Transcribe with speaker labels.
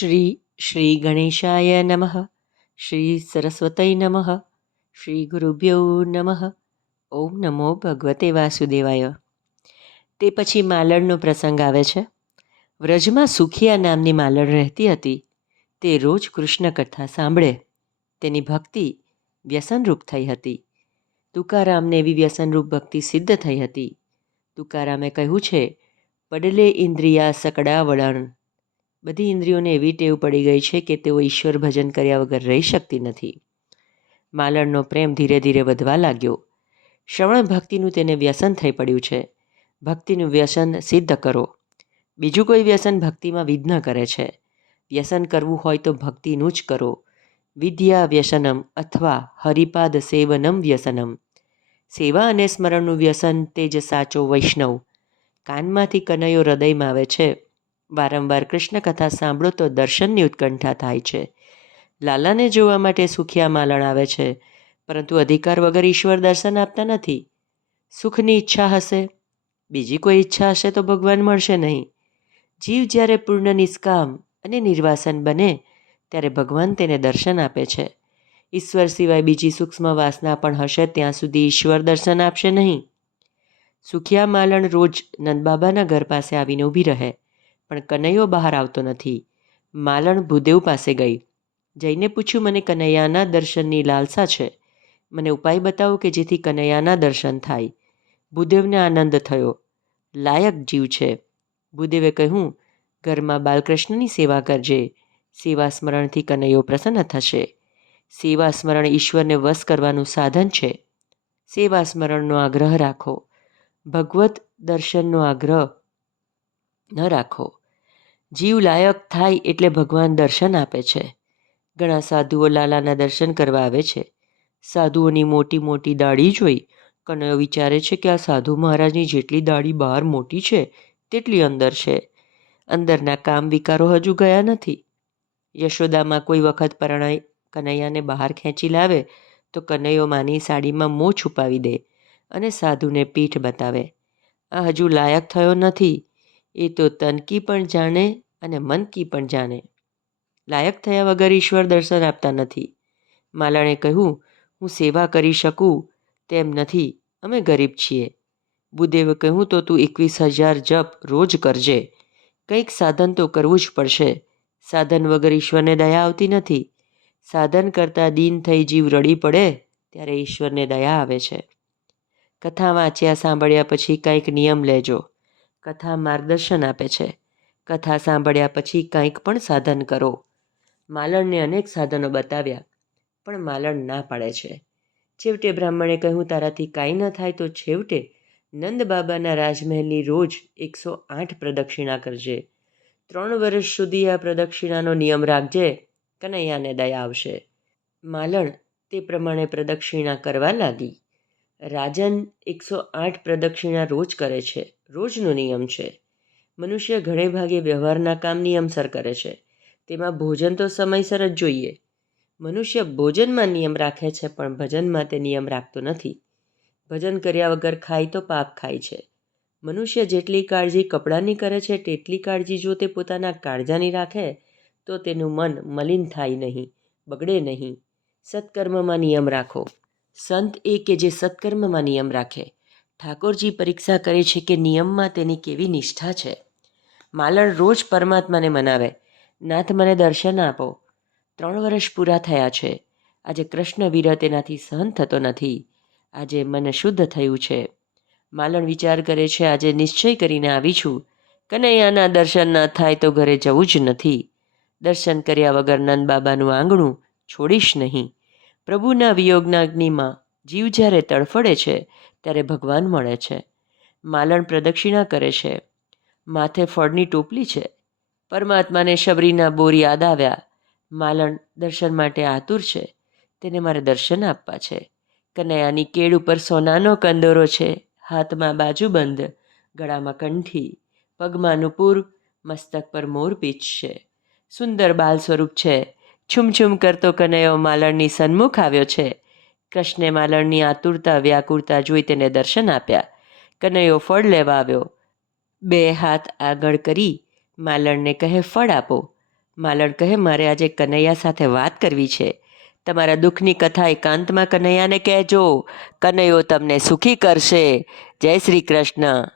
Speaker 1: શ્રી શ્રી ગણેશાય નમઃ શ્રી સરસ્વતય નમઃ શ્રી ગુરુભ્યો નમઃ ઓમ નમો ભગવતે વાસુદેવાય તે પછી માલણનો પ્રસંગ આવે છે. વ્રજમાં સુખિયા નામની માલણ રહેતી હતી. તે રોજ કૃષ્ણ કથા સાંભળે. તેની ભક્તિ વ્યસનરૂપ થઈ હતી. તુકારામને એવી વ્યસનરૂપ ભક્તિ સિદ્ધ થઈ હતી. તુકારામે કહ્યું છે, પડલે ઇન્દ્રિયા સકડા વળણ બધી ઇન્દ્રિયોને એવી ટેવ પડી ગઈ છે કે તેઓ ઈશ્વર ભજન કર્યા વગર રહી શકતી નથી. માલણનો પ્રેમ ધીરે ધીરે વધવા લાગ્યો. શ્રવણ ભક્તિનું તેને વ્યસન થઈ પડ્યું છે. ભક્તિનું વ્યસન સિદ્ધ કરો. બીજું કોઈ વ્યસન ભક્તિમાં વિઘ્ન કરે છે. વ્યસન કરવું હોય તો ભક્તિનું જ કરો. વિદ્યા વ્યસનમ અથવા હરિપાદ સેવનમ વ્યસનમ. સેવા અને સ્મરણનું વ્યસન તે જ સાચો વૈષ્ણવ. કાનમાંથી કનૈયો હૃદયમાં આવે છે. વારંવાર કૃષ્ણ કથા સાંભળો તો દર્શનની ઉત્કંઠા થાય છે. લાલાને જોવા માટે સુખિયા માલણ આવે છે, પરંતુ અધિકાર વગર ઈશ્વર દર્શન આપતા નથી. સુખની ઈચ્છા હશે. બીજી કોઈ ઈચ્છા હશે તો ભગવાન મળશે નહીં. જીવ જ્યારે પૂર્ણ નિષ્કામ અને નિર્વાસન બને, ત્યારે ભગવાન તેને દર્શન આપે છે. ઈશ્વર સિવાય બીજી સૂક્ષ્મ વાસના પણ હશે, ત્યાં સુધી ઈશ્વર દર્શન આપશે નહીં. સુખિયા માલણ રોજ નંદબાબાના ઘર પાસે આવીને ઊભી રહે. પણ કનૈયો બહાર આવતો નથી. માલણ ભૂદેવ પાસે ગઈ. જઈને પૂછ્યું, મને કનૈયાના દર્શનની લાલસા છે. મને ઉપાય બતાવો કે જેથી કનૈયાના દર્શન થાય. ભૂદેવને આનંદ થયો. લાયક જીવ છે. ભૂદેવે કહ્યું, ઘરમાં બાલકૃષ્ણની સેવા કરજે. સેવા સ્મરણથી કનૈયો પ્રસન્ન થશે. સેવા સ્મરણ ઈશ્વરને વશ કરવાનું સાધન છે. સેવા સ્મરણનો આગ્રહ રાખો. ભગવત દર્શનનો આગ્રહ ન રાખો. જીવ લાયક થાય એટલે ભગવાન દર્શન આપે છે. ઘણા સાધુઓ લાલાના દર્શન કરવા આવે છે. સાધુઓની મોટી મોટી દાઢી જોઈ કનૈયો વિચારે છે કે આ સાધુ મહારાજની જેટલી દાઢી બહાર મોટી છે, તેટલી અંદર છે. અંદરના કામ વિકારો હજુ ગયા નથી. યશોદામાં કોઈ વખત પરણાઈ કનૈયાને બહાર ખેંચી લાવે તો કનૈયો માની સાડીમાં મોં છુપાવી દે અને સાધુને પીઠ બતાવે. આ હજુ લાયક થયો નથી. એ તો તનકી પણ જાણે અને મનકી પણ જાણે. લાયક થયા વગર ઈશ્વર દર્શન આપતા નથી. માલાણે કહ્યું, હું સેવા કરી શકું તેમ નથી. અમે ગરીબ છીએ. બુદેવે કહ્યું, તો તું એકવીસ હજાર જપ રોજ કરજે. કંઈક સાધન તો કરવું જ પડશે. સાધન વગર ઈશ્વરને દયા આવતી નથી. સાધન કરતાં દીન થઈ જીવ રડી પડે, ત્યારે ઈશ્વરને દયા આવે છે. કથા વાંચ્યા સાંભળ્યા પછી કંઈક નિયમ લેજો. કથા માર્ગદર્શન આપે છે. કથા સાંભળ્યા પછી કંઈક પણ સાધન કરો. માલણને અનેક સાધનો બતાવ્યા, પણ માલણ ના પાડે છે. છેવટે બ્રાહ્મણે કહ્યું, તારાથી કાંઈ ન થાય તો છેવટે નંદ બાબાના રાજમહેલની રોજ એકસો આઠ પ્રદક્ષિણા કરજે. ત્રણ વર્ષ સુધી આ પ્રદક્ષિણાનો નિયમ રાખજે, કનૈયાને દયા આવશે. માલણ તે પ્રમાણે પ્રદક્ષિણા કરવા લાગી. રાજન એકસો આઠ પ્રદક્ષિણા રોજ કરે છે, રોજનો નિયમ છે. મનુષ્ય ઘણે ભાગે વ્યવહારના કામ નિયમસર કરે છે. તેમાં ભોજન તો સમયસર જ જોઈએ. મનુષ્ય ભોજનમાં નિયમ રાખે છે, પણ ભજનમાં તે નિયમ રાખતો નથી. ભજન કર્યા વગર ખાય તો પાપ ખાય છે. મનુષ્ય જેટલી કાળજી કપડાની કરે છે, તેટલી કાળજી જો તે પોતાના કાળજાની રાખે, તો તેનું મન મલિન થાય નહીં, બગડે નહીં. સત્કર્મમાં નિયમ રાખો. સંત એ કે જે સત્કર્મમાં નિયમ રાખે. ઠાકોરજી પરીક્ષા કરે છે કે નિયમમાં તેની કેવી નિષ્ઠા છે. માલણ રોજ પરમાત્માને મનાવે. નાથ મને દર્શન આપો. ત્રણ વર્ષ પૂરા થયા છે. આજે કૃષ્ણ વિરત એનાથી સહન થતો નથી. આજે મન શુદ્ધ થયું છે. માલણ વિચાર કરે છે, આજે નિશ્ચય કરીને આવી છું. કનૈયાના દર્શન ન થાય તો ઘરે જવું જ નથી. દર્શન કર્યા વગર નંદ બાબાનું આંગણું છોડીશ નહીં. પ્રભુના વિયોગના અગ્નિમાં જીવ જ્યારે તડફડે છે, ત્યારે ભગવાન મળે છે. માલણ પ્રદક્ષિણા કરે છે. માથે ફળની ટોપલી છે. પરમાત્માને શબરીના બોર યાદ આવ્યા. માલણ દર્શન માટે આતુર છે. તેને મારે દર્શન આપવા છે. કનૈયાની કેળ ઉપર સોનાનો કંદોરો છે. હાથમાં બાજુબંધ ગળામાં કંઠી. પગમાં નુપુર, મસ્તક પર મોરપીંછ છે. સુંદર બાલ સ્વરૂપ છે. છુમછુમ કરતો કનૈયો માલણની સન્મુખ આવ્યો છે. કૃષ્ણે માલણની આતુરતા વ્યાકુરતા જોઈ તેને દર્શન આપ્યા. કનૈયો ફળ લેવા આવ્યો. બે હાથ આગળ કરી માલણને કહે, ફળ આપો. માલણ કહે, મારે આજે કનૈયા સાથે વાત કરવી છે. તમારા દુઃખની કથા એકાંતમાં કનૈયાને કહેજો. કનૈયો તમને સુખી કરશે. જય શ્રી કૃષ્ણ.